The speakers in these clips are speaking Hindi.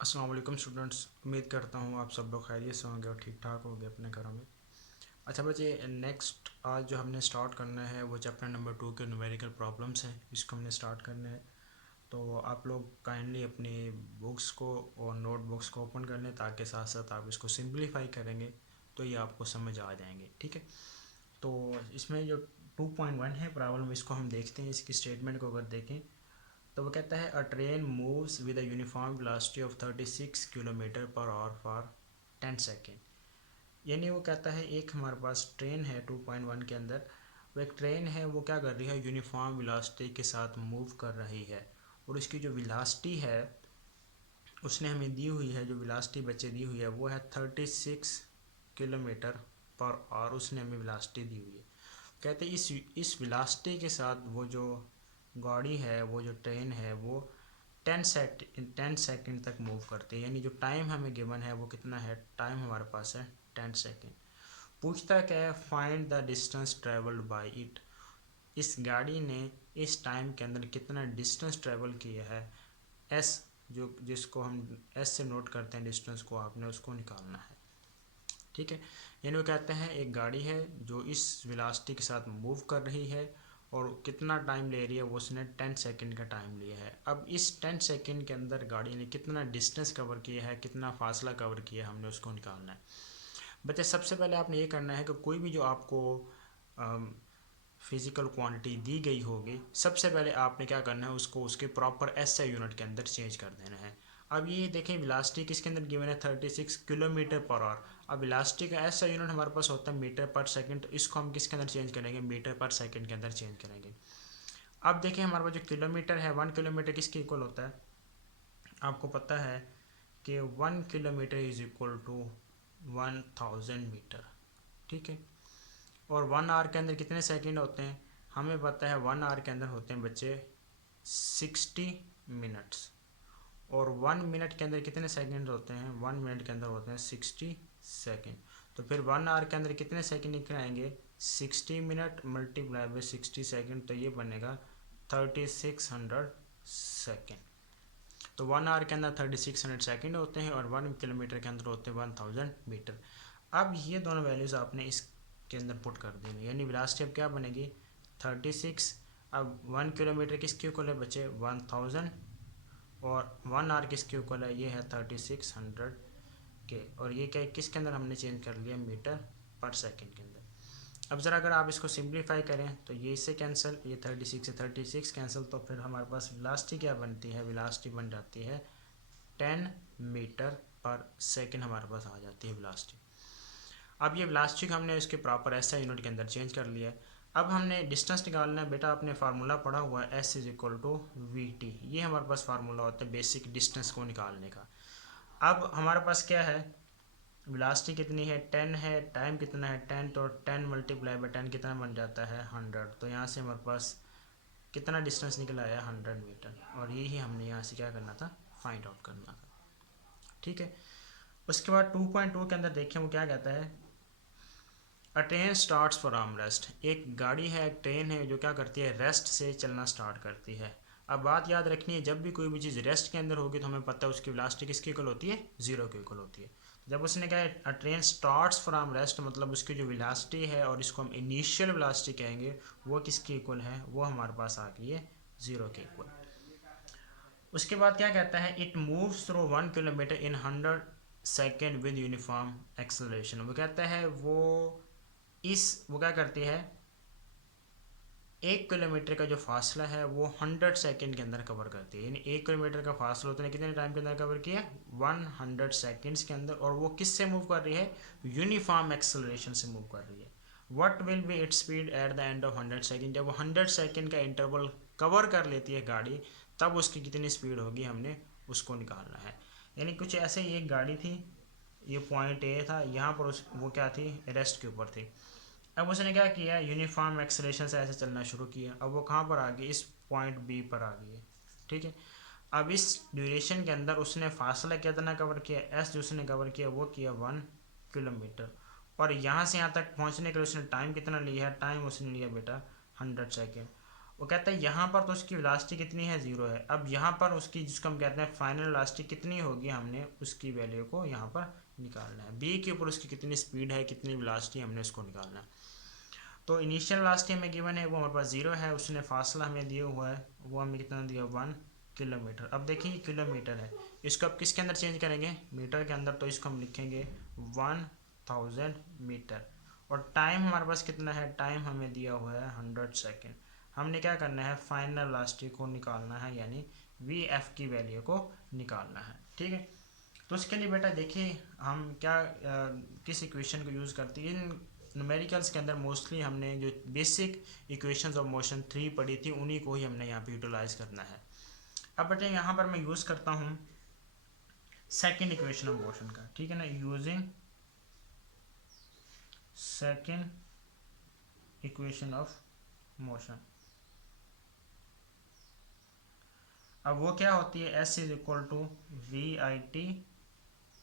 अस्सलाम वालेकुम स्टूडेंट्स। उम्मीद करता हूँ आप सब लोग खैरियत से होंगे और ठीक ठाक होंगे अपने घरों में। अच्छा बच्चे, नेक्स्ट आज जो हमने स्टार्ट करना है वो चैप्टर नंबर 2 के न्यूमेरिकल प्रॉब्लम्स हैं। इसको हमने स्टार्ट करना है, तो आप लोग काइंडली अपनी बुक्स को और नोटबुक्स को ओपन कर लें ताकि साथ साथ आप इसको सिंप्लीफाई करेंगे तो ये आपको समझ आ जाएंगे। ठीक है, तो इसमें जो 2.1 है प्रॉब्लम, इसको हम देखते हैं। इसकी स्टेटमेंट को अगर देखें तो वो कहता है अ train moves with a uniform velocity of 36 kilometre per hour for 10 second. यानी वो कहता है एक हमारे पास ट्रेन है 2.1 के अंदर, वो एक ट्रेन है, वो क्या कर रही है, यूनिफॉर्म वेलोसिटी के साथ मूव कर रही है। और उसकी जो वेलोसिटी है उसने हमें दी हुई है, जो वेलोसिटी बच्चे दी हुई है वो है 36 किलोमीटर पर आवर। उसने हमें वेलोसिटी दी हुई है। कहते हैं इस वेलोसिटी के साथ वो जो गाड़ी है, वो जो ट्रेन है, वो 10 सेकेंड तक मूव करते हैं। यानी जो टाइम हमें गिवन है वो कितना है, टाइम हमारे पास है 10 सेकेंड। पूछता क्या है, find the distance travelled by it. इस गाड़ी ने इस टाइम के अंदर कितना डिस्टेंस ट्रेवल किया है, एस, जो जिसको हम एस से नोट करते हैं डिस्टेंस को, आपने उसको निकालना है। ठीक है, यानी वो कहते हैं एक गाड़ी है जो इस वेलोसिटी के साथ मूव कर रही है और कितना टाइम ले रही है, वो उसने 10 सेकेंड का टाइम लिया है। अब इस 10 सेकेंड के अंदर गाड़ी ने कितना डिस्टेंस कवर किया है, कितना फासला कवर किया है, हमने उसको निकालना है। बच्चे सबसे पहले आपने ये करना है कि कोई भी जो आपको फिज़िकल क्वांटिटी दी गई होगी, सबसे पहले आपने क्या करना है, उसको उसके प्रॉपर एसआई यूनिट के अंदर चेंज कर देना है। अब ये देखें वेलोसिटी किसके अंदर गिवन है, 36 किलोमीटर पर आवर। अब वेलोसिटी का एसआई यूनिट हमारे पास होता है मीटर पर सेकंड, तो इसको हम किसके अंदर चेंज करेंगे, मीटर पर सेकंड के अंदर चेंज करेंगे। अब देखें हमारे पास जो किलोमीटर है, 1 किलोमीटर किसके इक्वल होता है, आपको पता है कि 1 kilometre is equal to 1000 metre. ठीक है, और 1 आवर के अंदर कितने सेकंड होते हैं, हमें पता है 1 आवर के अंदर होते हैं बच्चे 60 मिनट्स। और 1 मिनट के अंदर कितने सेकंड होते हैं, 1 मिनट के अंदर होते हैं 60 सेकंड। तो फिर 1 आवर के अंदर कितने सेकंड निकल आएंगे, 60 मिनट मल्टीप्लाई बाई 60 सेकंड, तो ये बनेगा 3600 सेकंड। तो 1 आवर के अंदर 3600 सेकंड होते हैं और 1 किलोमीटर के अंदर होते हैं 1000 मीटर। अब ये दोनों वैल्यूज़ आपने इसके अंदर पुट कर देंगे, यानी वेलोसिटी अब क्या बनेगी, 36। अब 1 किलोमीटर किसके इक्वल है बच्चे, 1000, और 1 आवर किसके इक्वल है, ये है 3600 के, और ये क्या किसके अंदर हमने चेंज कर लिया, मीटर पर सेकंड के अंदर। अब ज़रा अगर आप इसको सिंप्लीफाई करें तो ये इससे कैंसिल, ये 36 से 36 कैंसिल, तो फिर हमारे पास वेलोसिटी क्या बनती है, वेलोसिटी बन जाती है 10 मीटर पर सेकंड, हमारे पास आ जाती है वेलोसिटी। अब ये वेलोसिटी को हमने इसके प्रॉपर एसआई यूनिट के अंदर चेंज कर लिया है। अब हमने डिस्टेंस निकालना है। बेटा आपने फार्मूला पढ़ा हुआ है, S is equal to V T, ये हमारे पास फार्मूला होता है बेसिक डिस्टेंस को निकालने का। अब हमारे पास क्या है, वेलोसिटी कितनी है, 10 है, टाइम कितना है 10, तो 10 मल्टीप्लाई बाई 10 कितना बन जाता है 100। तो यहाँ से हमारे पास कितना डिस्टेंस निकल आया, 100 मीटर, और यही हमने यहाँ से क्या करना था, फाइंड आउट करना था। ठीक है, उसके बाद 2.2 के अंदर देखें वो क्या कहता है, अ train starts for arm rest. एक गाड़ी है, एक ट्रेन है जो क्या करती है, रेस्ट से चलना स्टार्ट करती है। अब बात याद रखनी है, जब भी कोई भी चीज़ रेस्ट के अंदर होगी तो हमें पता है उसकी वेलोसिटी किसकी इक्वल होती है, जीरो के इक्वल होती है। जब उसने कहा अ ट्रेन स्टार्ट्स फ्रॉम रेस्ट, मतलब उसकी जो वेलोसिटी है और इसको हम इनिशियल वेलोसिटी कहेंगे, वो किसकी इक्वल है, वो हमारे पास आ गई है जीरो के इक्वल। उसके बाद क्या कहता है, it moves through 1 kilometre in 100 second with uniform acceleration. वो कहता है वो क्या करती है, 1 किलोमीटर का जो फासला है वो 100 सेकेंड के अंदर कवर करती है। यानी 1 किलोमीटर का फासला उसने कितने टाइम के अंदर कवर किया, 100 सेकेंड्स के अंदर, और वो किससे मूव कर रही है, यूनिफॉर्म एक्सेलरेशन से मूव कर रही है। What will be its speed at the end of 100 second. जब वो 100 सेकेंड का इंटरवल कवर कर लेती है गाड़ी, तब उसकी कितनी स्पीड होगी, हमने उसको निकालना है। यानी कुछ ऐसे ही एक गाड़ी थी, ये पॉइंट ए था, यहाँ पर वो क्या थी, रेस्ट के ऊपर थी। अब उसने क्या किया, यूनिफॉर्म एक्सेलरेशन से ऐसे चलना शुरू किया। अब वो कहाँ पर आ गई, इस पॉइंट बी पर आ गई है। ठीक है, अब इस ड्यूरेशन के अंदर उसने फासला कितना कवर किया, एस जो उसने कवर किया वो किया 1 किलोमीटर, और यहाँ से यहाँ तक पहुँचने के लिए उसने टाइम कितना लिया है, टाइम उसने लिया बेटा 100 सेकेंड। वो कहता है यहाँ पर तो उसकी वेलोसिटी कितनी है, 0 है। अब यहाँ पर उसकी जिसको हम कहते हैं फाइनल वेलोसिटी कितनी होगी, हमने उसकी वैल्यू को यहाँ पर निकालना है। बी के ऊपर उसकी कितनी स्पीड है, कितनी वेलोसिटी, हमने उसको निकालना है। तो इनिशियल वेलोसिटी हमें गिवन है, वो हमारे पास 0 है। उसने फासला हमें दिया हुआ है, वो हमें कितना दिया, 1 किलोमीटर। अब देखिए ये किलोमीटर है, इसको अब किसके अंदर चेंज करेंगे, मीटर के अंदर। तो इसको हम लिखेंगे 1000 मीटर। और टाइम हमारे पास कितना है, टाइम हमें दिया हुआ है 100 सेकेंड। हमने क्या करना है, फाइनल वेलोसिटी को निकालना है, यानी वी एफ की वैल्यू को निकालना है। ठीक है, तो उसके लिए बेटा देखिए हम क्या किस इक्वेशन को यूज़ करते हैं। इन न्यूमेरिकल्स के अंदर मोस्टली हमने जो बेसिक इक्वेशंस ऑफ मोशन 3 पढ़ी थी, उन्हीं को ही हमने यहाँ पे यूटिलाइज करना है। अब बेटा यहाँ पर मैं यूज़ करता हूँ सेकेंड इक्वेशन ऑफ मोशन का, ठीक है ना, using second equation of motion. अब वो क्या होती है, S is equal to V I T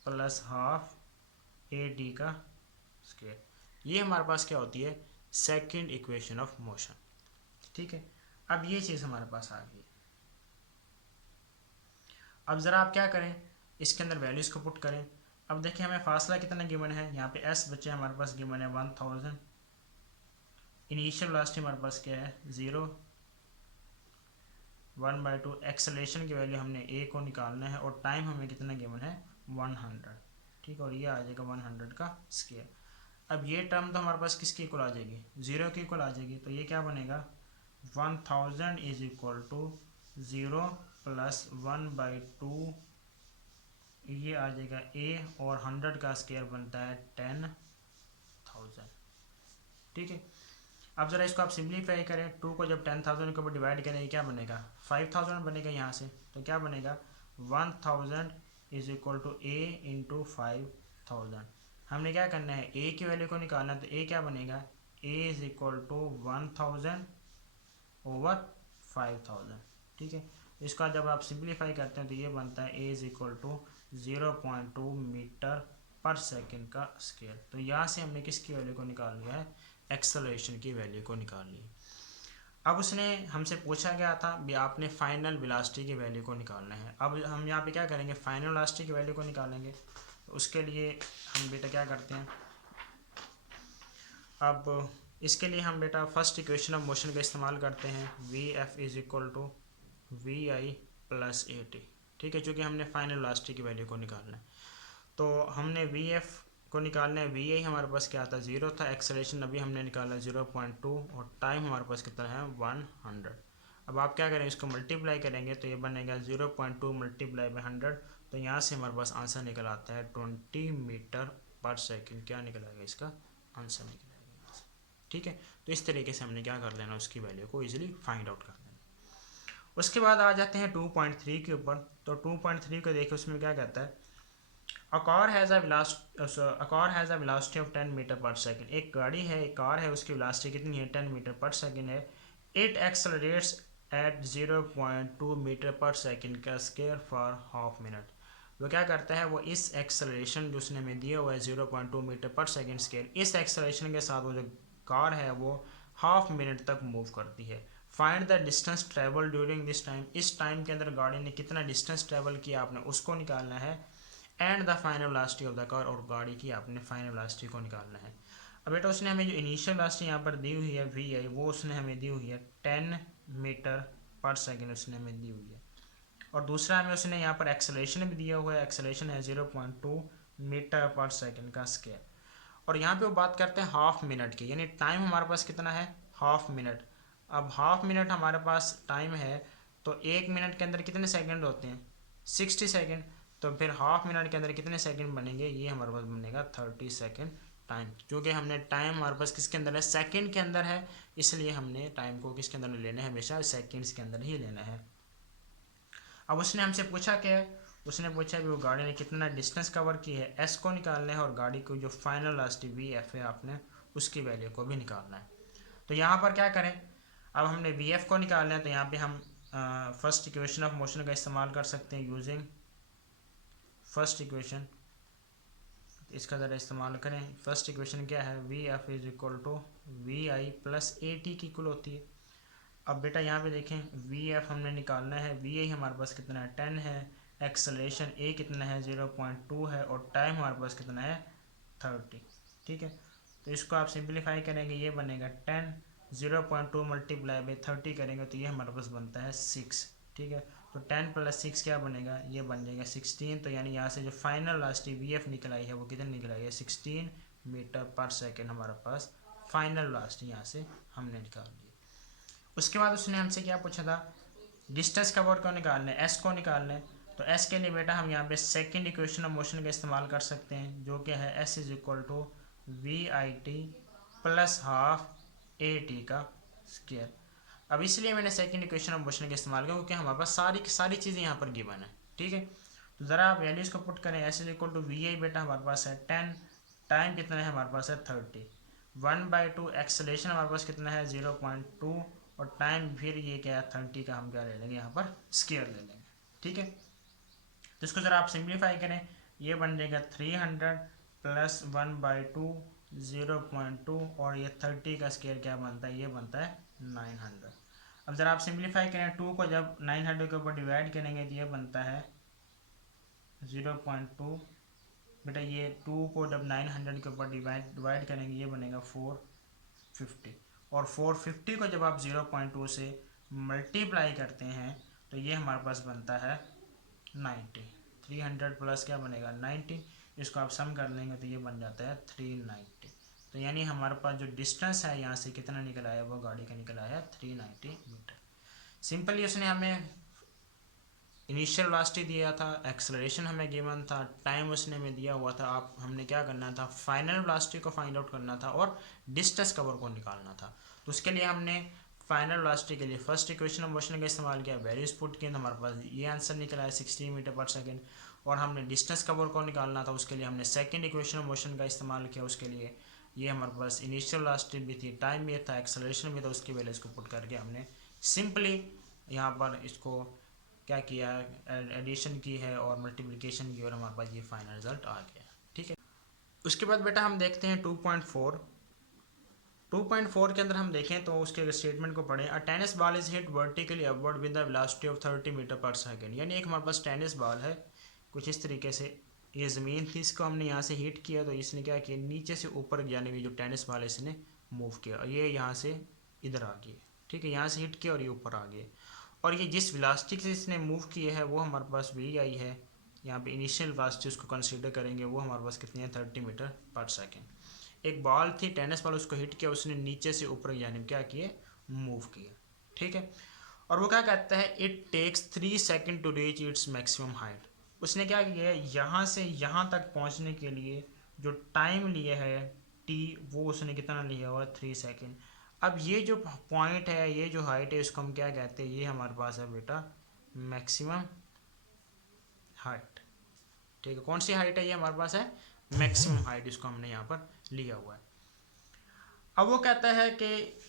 plus half A D का स्क्वायर। ये हमारे पास क्या होती है, सेकेंड इक्वेशन ऑफ मोशन। ठीक है, अब ये चीज़ हमारे पास आ गई। अब ज़रा आप क्या करें, इसके अंदर वैल्यूज़ को पुट करें। अब देखिए हमें फासला कितना गिवन है, यहाँ पे S बचे हमारे पास गिवन है 1000। इनिशियल वेलोसिटी हमारे पास क्या है, 0। 1/2 एक्सेलरेशन की वैल्यू हमने A को निकालना है, और टाइम हमें कितना गिवन है, 100। ठीक है, और ये आ जाएगा 100 का स्क्वायर। अब ये टर्म तो हमारे पास किसकी इक्वल आ जाएगी, 0 की इक्वल आ जाएगी। तो ये क्या बनेगा, 1000 इज इक्वल टू 0 प्लस 1/2, ये आ जाएगा A, और 100 का स्क्वायर बनता है 10,000। ठीक है, अब ज़रा इसको आप सिंप्लीफाई करें, 2 को जब 10,000 के ऊपर डिवाइड करें, क्या बनेगा, 5000 बनेगा यहाँ से। तो क्या बनेगा, 1000 is equal to A into 5000। हमने क्या करना है, A की वैल्यू को निकालना है। तो A क्या बनेगा, A is equal to 1000 over 5000। ठीक है, इसका जब आप सिंप्लीफाई करते हैं तो ये बनता है A is equal to 0.2 metre पर सेकेंड का स्क्वायर। तो यहाँ से हमने किसकी वैल्यू को निकाल लिया है, एक्सेलरेशन की वैल्यू को निकाल ली। अब उसने हमसे पूछा गया था भी आपने फाइनल वेलोसिटी की वैल्यू को निकालना है। अब हम यहाँ पे क्या करेंगे, फाइनल वेलोसिटी की वैल्यू को निकालेंगे। तो उसके लिए हम बेटा क्या करते हैं, अब इसके लिए हम बेटा फर्स्ट इक्वेशन ऑफ मोशन का इस्तेमाल करते हैं, V F is equal to V I plus A T. ठीक है, चूँकि हमने फाइनल वेलोसिटी की वैल्यू को निकालना है, तो हमने वी एफ को निकालना है। वी आई हमारे पास क्या था, 0 था। एक्सेलरेशन अभी हमने निकाला 0.2, और टाइम हमारे पास कितना है, 100। अब आप क्या करें, इसको मल्टीप्लाई करेंगे तो ये बनेगा 0.2 मल्टीप्लाई बाई 100। तो यहाँ से हमारे पास आंसर निकल आता है 20 मीटर पर सेकेंड। क्या निकल आएगा, इसका आंसर निकल आएगा यहाँ से। ठीक है, तो इस तरीके से हमने क्या कर लेना, उसकी वैल्यू को ईजिली फाइंड आउट कर लेना। उसके बाद आ जाते हैं 2.3 के ऊपर। तो 2.3 को देखिए, उसमें क्या कहता है, A car has a velocity of 10 metre पर सेकेंड। एक गाड़ी है, एक कार है, उसकी वेलोसिटी कितनी है, 10 मीटर पर सेकेंड है। इट एक्सेलरेट्स एट 0.2 मीटर पर सेकेंड का स्क्वायर फॉर हाफ मिनट। वो क्या करता है, वो इस एक्सेलरेशन जो उसने हमें दिया हुआ है 0.2 मीटर पर सेकेंड स्केल, इस एक्सेलरेशन के साथ वो जो कार है वो हाफ मिनट तक मूव करती है। Find the distance travel during this time. इस टाइम के अंदर गाड़ी ने कितना डिस्टेंस ट्रेवल किया, आपने उसको निकालना है। And the final velocity of the car, और गाड़ी की आपने फाइनल वेलोसिटी को निकालना है। अब बेटा उसने हमें जो इनिशियल वेलोसिटी यहाँ पर दी हुई है वी आई, वो उसने हमें दी हुई है 10 मीटर पर सेकेंड उसने हमें दी हुई है। और दूसरा हमें उसने यहाँ पर एक्सेलरेशन भी दिया हुआ है, एक्सेलरेशन है 0.2 मीटर पर सेकेंड का स्क्वायर। और यहाँ पे वो बात करते हैं हाफ मिनट की, यानी टाइम हमारे पास कितना है, हाफ मिनट। अब हाफ मिनट हमारे पास टाइम है, तो 1 मिनट के अंदर कितने सेकंड होते हैं, 60 सेकंड। तो फिर हाफ मिनट के अंदर कितने सेकंड बनेंगे, ये हमारे पास बनेगा 30 सेकंड टाइम। क्योंकि हमने टाइम हमारे पास किसके अंदर है, सेकंड के अंदर है, इसलिए हमने टाइम को किसके अंदर लेना है, हमेशा सेकंड्स के अंदर ही लेना है। अब उसने हमसे पूछा क्या है, उसने पूछा भी वो गाड़ी ने कितना डिस्टेंस कवर की है, एस को निकालना है, और गाड़ी को जो फाइनल वेलोसिटी वी एफ है आपने उसकी वैल्यू को भी निकालना है। तो यहाँ पर क्या करें, अब हमने वी एफ को निकालना है, तो यहाँ पे हम फर्स्ट इक्वेशन ऑफ मोशन का इस्तेमाल कर सकते हैं, यूजिंग फर्स्ट इक्वेशन। इसका ज़रा इस्तेमाल करें। फर्स्ट इक्वेशन क्या है, V F is equal to V I plus A T की इक्वल होती है। अब बेटा यहाँ पे देखें वी एफ हमने निकालना है, वी आई हमारे पास कितना है 10 है, एक्सेलरेशन ए कितना है 0.2 है और टाइम हमारे पास कितना है 30। ठीक है, तो इसको आप सिंप्लीफाई करेंगे, ये बनेगा 10, 0.2 मल्टीप्लाई बाई 30 करेंगे तो ये हमारे पास बनता है 6। ठीक है, तो 10 + 6 क्या बनेगा, ये बन जाएगा 16। तो यानी यहाँ से जो फाइनल वेलोसिटी वी एफ निकल आई है वो कितनी निकल आई है 16 मीटर पर सेकेंड हमारे पास फाइनल वेलोसिटी यहाँ से हमने निकाल ली। उसके बाद उसने हमसे क्या पूछा था, डिस्टेंस कवर को निकालना है, एस को निकालना है। तो एस के लिए बेटा हम यहाँ पे सेकंड इक्वेशन ऑफ मोशन का इस्तेमाल कर सकते हैं, जो कि है S is equal to V I T plus half A T का स्क्वायर। अब इसलिए मैंने सेकंड इक्वेशन ऑफ मोशन का इस्तेमाल किया क्योंकि हमारे पास सारी चीज़ें यहाँ पर गिवन है। ठीक है, तो ज़रा आप वैल्यूज़ को पुट करें, S is equal to V I बेटा हमारे पास है 10, टाइम कितना है हमारे पास है 30, 1/2 एक्सेलरेशन हमारे पास कितना है 0.2 और टाइम फिर ये क्या है 30 का हम क्या ले लेंगे यहाँ पर स्क्वायर ले लेंगे। ठीक है, तो इसको ज़रा आप सिंप्लीफाई करें, ये बन जाएगा 300 प्लस 1/2 0.2 और ये 30 का स्क्वायर क्या बनता है, ये बनता है 900। अब ज़रा आप सिंप्लीफाई करें, 2 को जब 900 के ऊपर डिवाइड करेंगे तो ये बनता है 0.2 बेटा, ये 2 को जब 900 के ऊपर डिवाइड करेंगे ये बनेगा 450 और 450 को जब आप 0.2 से मल्टीप्लाई करते हैं तो ये हमारे पास बनता है 90। 300 प्लस क्या बनेगा 90, इसको आप सम कर लेंगे तो ये बन जाता है 390। तो यानी हमारे पास जो डिस्टेंस है यहाँ से कितना निकल आया, वो गाड़ी का निकल आया 390 मीटर। सिंपली उसने हमें इनिशियल वेलोसिटी दिया था, एक्सेलरेशन हमें गिवन था, टाइम उसने हमें दिया हुआ था। आप हमने क्या करना था, फाइनल वेलोसिटी को फाइंड आउट करना था और डिस्टेंस कवर को निकालना था। तो उसके लिए हमने फाइनल वेलोसिटी के लिए फर्स्ट इक्वेशन ऑफ मोशन का इस्तेमाल किया, वैल्यूज पुट किए तो हमारे पास ये आंसर निकला है 16 मीटर पर सेकेंड। और हमने डिस्टेंस कवर को निकालना था, उसके लिए हमने सेकेंड इक्वेशन ऑफ मोशन का इस्तेमाल किया। उसके लिए ये हमारे पास इनिशियल वेलोसिटी भी थी, टाइम भी था, एक्सेलरेशन भी था, उसकी वैल्यूज को पुट करके हमने सिंपली यहाँ पर इसको क्या किया है, एडिशन की है और मल्टीप्लिकेशन की और हमारे पास ये फाइनल रिजल्ट आ गया। ठीक है, उसके बाद बेटा हम देखते हैं 2.4 के अंदर हम देखें तो उसके स्टेटमेंट को पढ़ें। A tennis ball is hit vertically upward with the velocity of 30 meter पर सेकेंड। यानी एक हमारे पास टेनिस बॉल है कुछ इस तरीके से, ये ज़मीन थी, इसको हमने यहाँ से हिट किया तो इसने क्या किया, नीचे से ऊपर यानी कि जो टेनिस बॉल है इसने मूव किया और ये यहाँ से इधर आ गई। ठीक है, यहाँ से हिट किया और ये ऊपर आ गए और ये जिस वेलोसिटी से इसने मूव किए है वो हमारे पास वी आई है। यहाँ पे इनिशियल वेलोसिटी उसको कंसीडर करेंगे, वो हमारे पास कितनी है 30 मीटर पर सेकेंड। एक बॉल थी टेनिस बॉल, उसको हिट किया, उसने नीचे से ऊपर यानी क्या किए मूव किया। ठीक है, और वो क्या कहता है, it takes 3 second to reach its maximum height. उसने क्या किया है, यहाँ से यहाँ तक पहुँचने के लिए जो टाइम लिया है टी, वो उसने कितना लिया हुआ 3 सेकेंड। अब ये जो पॉइंट है, ये जो हाइट है, इसको हम क्या कहते हैं, ये हमारे पास है बेटा मैक्सिमम हाइट। ठीक है, कौन सी हाइट है, ये हमारे पास है मैक्सिमम हाइट, इसको हमने यहाँ पर लिया हुआ है। अब वो कहता है कि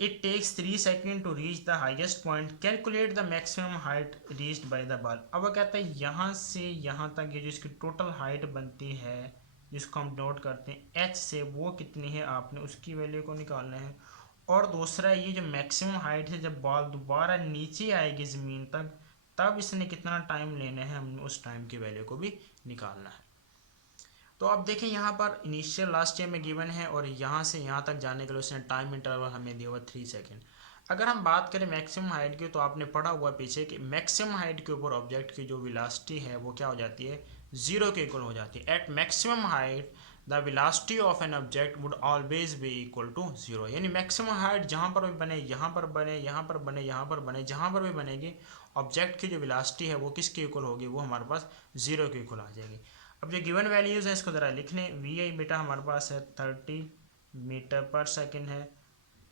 it takes 3 second to reach the highest point, calculate the maximum height reached by the ball. अब वो कहता है यहाँ से यहाँ तक ये जो इसकी टोटल हाइट बनती है जिसको हम नोट करते हैं एच से, वो कितनी है आपने उसकी वैल्यू को निकालना है। और दूसरा ये जो मैक्सिमम हाइट है, जब बॉल दोबारा नीचे आएगी ज़मीन तक तब इसने कितना टाइम लेना है, हमने उस टाइम की वैल्यू को भी निकालना है। तो अब देखें यहाँ पर इनिशियल लास्ट ईयर में गिवन है और यहाँ से यहाँ तक जाने के लिए उसने टाइम इंटरवल हमें दिया हुआ 3 सेकेंड। अगर हम बात करें मैक्सिमम हाइट की तो आपने पढ़ा हुआ पीछे कि मैक्सिमम हाइट के ऊपर ऑब्जेक्ट की जो वेलोसिटी है वो क्या हो जाती है, 0 के इक्वल हो जाती है। At maximum height the velocity of an object would always be equal to 0। यानी मैक्सिमम हाइट जहाँ पर भी बने, यहाँ पर बने, यहाँ पर बने, यहाँ पर बने, जहाँ पर भी बनेगी ऑब्जेक्ट की जो वेलोसिटी है वो किसके इक्वल होगी, वो हमारे पास 0 के इक्वल आ जाएगी। अब जो गिवन वैल्यूज़ है इसको ज़रा लिख लें। वी आई बेटा हमारे पास है 30 मीटर पर सेकेंड है,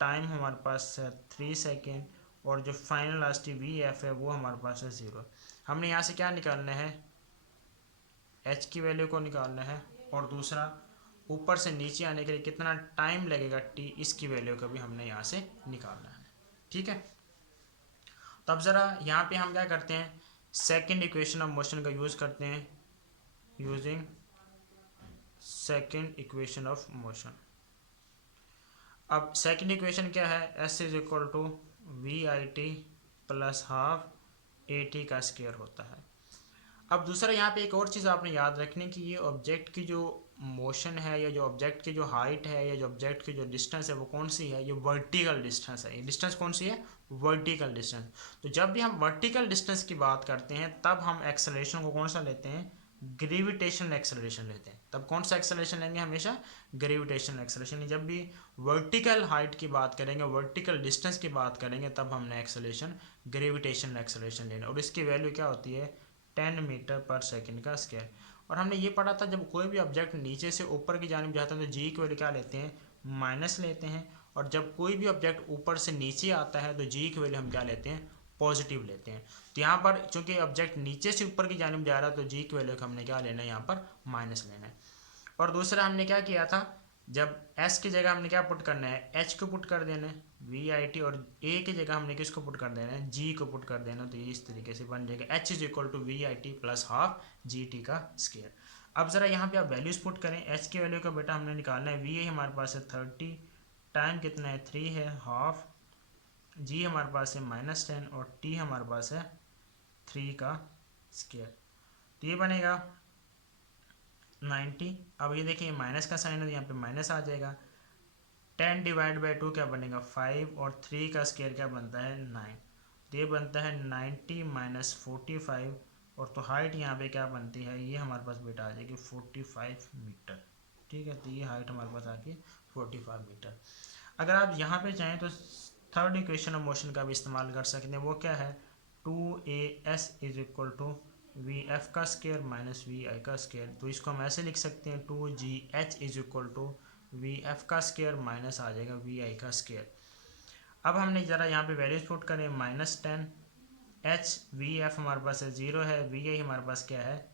टाइम हमारे पास है 3 सेकेंड और जो फाइनल वेलोसिटी वी एफ है वो हमारे पास है 0। हमने यहाँ से क्या निकालना है, एच की वैल्यू को निकालना है और दूसरा ऊपर से नीचे आने के लिए कितना टाइम लगेगा टी, इसकी वैल्यू को भी हमने यहाँ से निकालना है। ठीक है, तो अब ज़रा यहाँ पे हम क्या करते हैं, सेकेंड इक्वेशन ऑफ मोशन का यूज़ करते हैं, using second equation of motion. अब सेकेंड इक्वेशन क्या है, S is equal to VIT plus half AT का स्क्वायर होता है। अब दूसरा यहाँ पे एक और चीज़ आपने याद रखनी कि ये ऑब्जेक्ट की जो मोशन है या जो ऑब्जेक्ट की जो हाइट है या जो ऑब्जेक्ट की जो डिस्टेंस है वो कौन सी है, ये वर्टिकल डिस्टेंस है। ये डिस्टेंस कौन सी है, वर्टिकल डिस्टेंस। तो जब भी हम वर्टिकल डिस्टेंस की बात करते हैं तब हम एक्सेलरेशन को कौन सा लेते हैं, ग्रेविटेशनल एक्सेलरेशन लेते हैं। तब कौन सा एक्सेलरेशन लेंगे, हमेशा ग्रेविटेशनल एक्सेलरेशन। जब भी वर्टिकल हाइट की बात करेंगे, वर्टिकल डिस्टेंस की बात करेंगे, तब हमने एक्सेलरेशन ग्रेविटेशनल एक्सेलरेशन लेना। और इसकी वैल्यू क्या होती है, 10 मीटर पर सेकंड का स्क्वायर। और हमने ये पढ़ा था जब कोई भी ऑब्जेक्ट नीचे से ऊपर की जानिब जाता है तो जी की वैल्यू क्या लेते हैं, माइनस लेते हैं। और जब कोई भी ऑब्जेक्ट ऊपर से नीचे आता है तो जी की वैल्यू हम क्या लेते हैं, पॉजिटिव लेते हैं। तो यहाँ पर चूंकि ऑब्जेक्ट नीचे से ऊपर की जानिब जा रहा है तो जी की वैल्यू हमने क्या लेना है, यहाँ पर माइनस लेना है। और दूसरा हमने क्या किया था, जब एस की जगह हमने क्या पुट करना है, एच को पुट कर देना है VIT, और ए की जगह हमने किसको पुट कर देना है, जी को पुट कर देना। तो ये इस तरीके से बन जाएगा H is equal to VIT plus half GT का स्क्वायर। अब ज़रा यहाँ पे आप वैल्यूज पुट करें। एच की वैल्यू का बेटा हमने निकालना है, VI हमारे पास है 30, टाइम कितना है 3 है, हाफ, जी हमारे पास है -10 और टी हमारे पास है 3 का स्क्वायर। तो ये बनेगा 90। अब ये देखिए माइनस का साइन है, यहाँ पे माइनस आ जाएगा। 10 डिवाइड बाई 2 क्या बनेगा 5, और 3 का स्क्वायर क्या बनता है 9। तो ये बनता है 90 माइनस 45, और तो हाइट यहाँ पे क्या बनती है, ये हमारे पास बेटा आ जाएगी 45 मीटर। ठीक है, तो ये हाइट हमारे पास आ गई 45 मीटर। अगर आप यहाँ पे चाहें तो थर्ड इक्वेशन ऑफ मोशन का भी इस्तेमाल कर सकते हैं। वो क्या है, 2AS is equal to VF का स्क्वायर माइनस VI का स्क्वायर। तो इसको हम ऐसे लिख सकते हैं, 2GH is equal to VF का स्क्वायर माइनस आ जाएगा VI का स्क्वायर। अब हमने ज़रा यहाँ पे वैल्यूज पुट करें, -10, H VF हमारे पास है 0 है, VI हमारे पास क्या है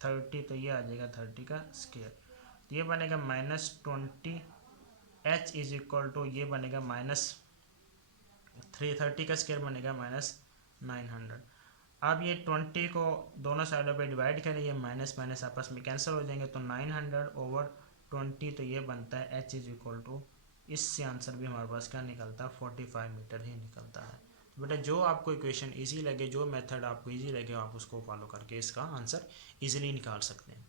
30, तो ये आ जाएगा 30 का स्क्वायर। तो ये बनेगा -20, H इज इक्वल टू ये बनेगा -330 का स्क्वायर बनेगा -900। अब ये 20 को दोनों साइडों पे डिवाइड करें, ये माइनस माइनस आपस में कैंसिल हो जाएंगे, तो 900/20, तो ये बनता है H इज इक्वल टू, इससे आंसर भी हमारे पास क्या निकलता है 45 मीटर ही निकलता है। तो बेटा जो आपको इक्वेशन इजी लगे, जो मेथड आपको इजी लगे, आप उसको फॉलो करके इसका आंसर इजीली निकाल सकते हैं।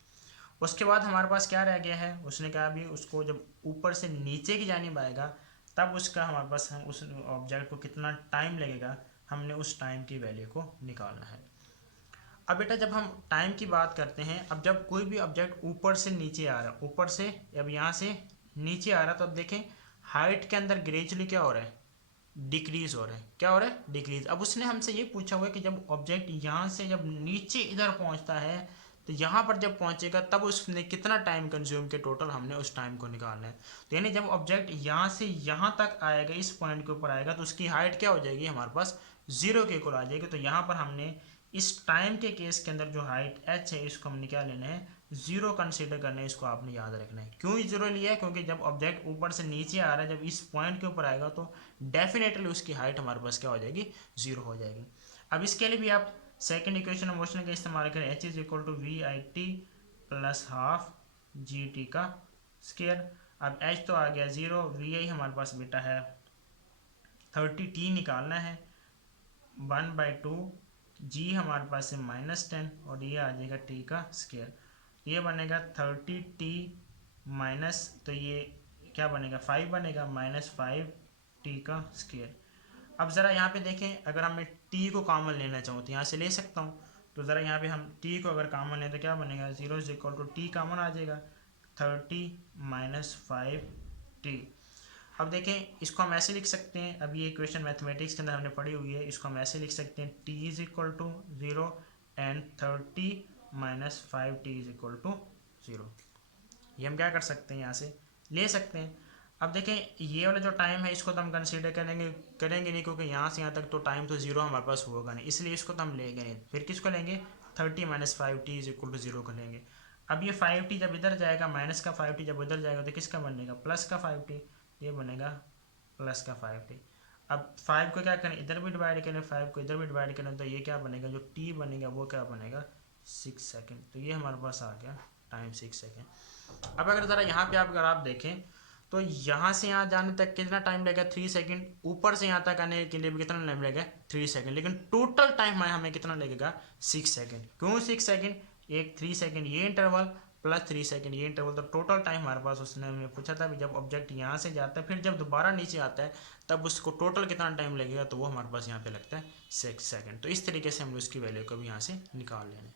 उसके बाद हमारे पास क्या रह गया है, उसने कहा भी उसको जब ऊपर से नीचे की जानिब आएगा तब उसका हमारे पास हम उस ऑब्जेक्ट को कितना टाइम लगेगा, हमने उस टाइम की वैल्यू को निकालना है। अब बेटा जब हम टाइम की बात करते हैं, अब जब कोई भी ऑब्जेक्ट ऊपर से नीचे आ रहा है, ऊपर से अब यहाँ से नीचे आ रहा है, तो अब देखें हाइट के अंदर ग्रेजुअली क्या हो रहा है, डिक्रीज हो रहा है। क्या हो रहा है, डिक्रीज। अब उसने हमसे ये पूछा हुआ है कि जब ऑब्जेक्ट यहाँ से जब नीचे इधर पहुँचता है तो यहाँ पर जब पहुँचेगा तब उसने कितना टाइम कंज्यूम किया, टोटल हमने उस टाइम को निकालना है। तो यानी जब ऑब्जेक्ट यहाँ से यहाँ तक आएगा, इस पॉइंट के ऊपर आएगा, तो उसकी हाइट क्या हो जाएगी, हमारे पास 0 के इक्वल आ जाएगी। तो यहाँ पर हमने इस टाइम के केस के अंदर जो हाइट h है इसको हमने क्या लेना है, 0 कंसीडर करना है। इसको आपने याद रखना है। क्यों 0 लिया है, क्योंकि जब ऑब्जेक्ट ऊपर से नीचे आ रहा है, जब इस पॉइंट के ऊपर आएगा तो डेफिनेटली उसकी हाइट हमारे पास क्या हो जाएगी, 0 हो जाएगी। अब इसके लिए भी आप सेकंड इक्वेशन ऑफ मोशन का इस्तेमाल करें, H is equal to VIT plus half GT का स्क्वायर। अब H तो आ गया 0, VI हमारे पास बेटा है 30, T निकालना है 1/2, G हमारे पास है -10, और ये आ जाएगा T का स्क्वायर। ये बनेगा 30T माइनस, तो ये क्या बनेगा 5 बनेगा, -5T का स्क्वायर। अब ज़रा यहाँ पे देखें, अगर हमें T को कॉमन लेना चाहूँ तो यहाँ से ले सकता हूँ। तो ज़रा यहाँ पे हम T को अगर कॉमन लें तो क्या बनेगा, 0 is equal to T common आ जाएगा 30 माइनस 5T। अब देखें इसको हम ऐसे लिख सकते हैं, अब ये इक्वेशन मैथमेटिक्स के अंदर हमने पढ़ी हुई है, इसको हम ऐसे लिख सकते हैं, T is equal to 0 and 30 minus 5T is equal to 0। ये हम क्या कर सकते हैं, यहाँ से ले सकते हैं। अब देखें ये वाला जो टाइम है इसको तो हम कंसीडर करेंगे नहीं, क्योंकि यहाँ से यहाँ तक तो टाइम तो 0 हमारे पास होगा नहीं, इसलिए इसको तो हम लेंगे नहीं। फिर किसको लेंगे, 30 minus 5T is equal to 0 को लेंगे। अब ये 5T जब इधर जाएगा, माइनस का 5T जब इधर जाएगा तो किसका बनेगा, प्लस का 5T, ये बनेगा प्लस का 5T। अब 5 को क्या करें, इधर भी डिवाइड करें, 5 को इधर भी डिवाइड करें, तो ये क्या बनेगा, जो T बनेगा वो क्या बनेगा 6 सेकेंड। तो ये हमारे पास आ गया टाइम 6 सेकेंड। अब अगर ज़रा यहाँ पे अगर आप देखें तो यहाँ से यहाँ जाने तक कितना टाइम लगेगा 3 सेकंड, ऊपर से यहाँ तक आने के लिए भी कितना टाइम लगेगा 3 सेकंड, लेकिन टोटल टाइम हमें कितना लगेगा 6 सेकंड। क्यों 6 सेकंड? एक 3 सेकंड ये इंटरवल प्लस 3 सेकंड ये इंटरवल, तो टोटल टाइम हमारे पास उसने हमें पूछा था जब ऑब्जेक्ट यहाँ से जाता है फिर जब दोबारा नीचे आता है तब उसको टोटल कितना टाइम लगेगा, तो वो हमारे पास यहाँ पे लगता है 6 सेकंड। तो इस तरीके से हम उसकी वैल्यू को भी यहाँ से निकाल लेंगे।